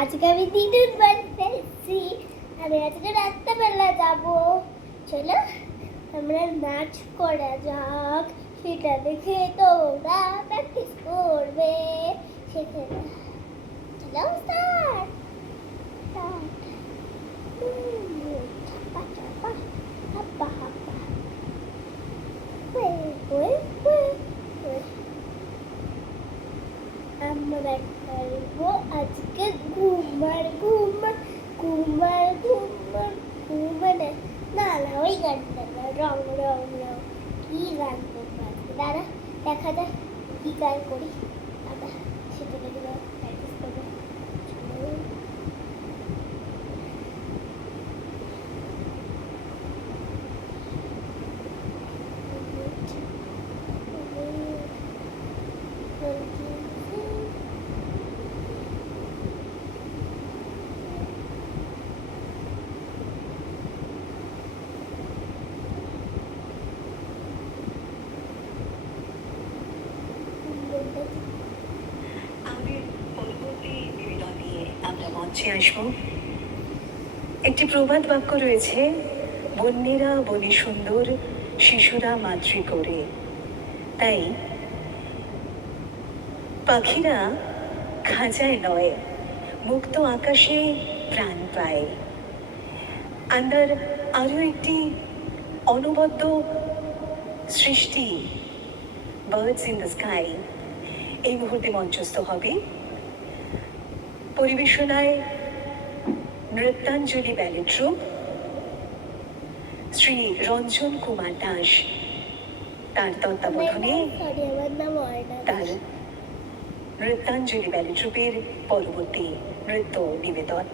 আজকে আমি দিদুর বাড়িতে এসেছি। আমি আজকে রাত্রেবেলা যাবো। চলো আমরা নাচ করা যাক, সেটা দেখে তোমরা প্র্যাকটিস করবে। সেখানে চলো স্টার্ট স্টার্ট। চাপা চাপা হাপ্পা হাপ্পা ওয়ে ওয়ে ওয়ে ওয়ে। আমরা করবো আজকে ঘুমার ঘুমার ঘুমার ঘুমার ঘুমার। না না ওই গানটা না, রং রং রং। কি গান করবো আজকে দাদা, দেখা যাক কি গান করি। দাদা সেটা দেখে প্র্যাকটিস করবো। আমরা মঞ্চে আসবো। একটি প্রবাদ বাক্য রয়েছে, বন্যেরা বনে সুন্দর, শিশুরা মাতৃ করে। তাই পাখিরা খাঁচায় নয়, মুক্ত আকাশে প্রাণ পায়। আন্দার আরও একটি অনবদ্য সৃষ্টি, বার্ডস ইন দ্য স্কাই, এই মুহূর্তে মঞ্চস্থ হবে। পরিবেশনায় নৃত্যাঞ্জলি ব্যালেট ট্রুপ, শ্রী রঞ্জন কুমার দাস তার তত্ত্বাবধানে তার নৃত্যাঞ্জলি ব্যালেট ট্রুপের পরবর্তী নৃত্য নিবেদন।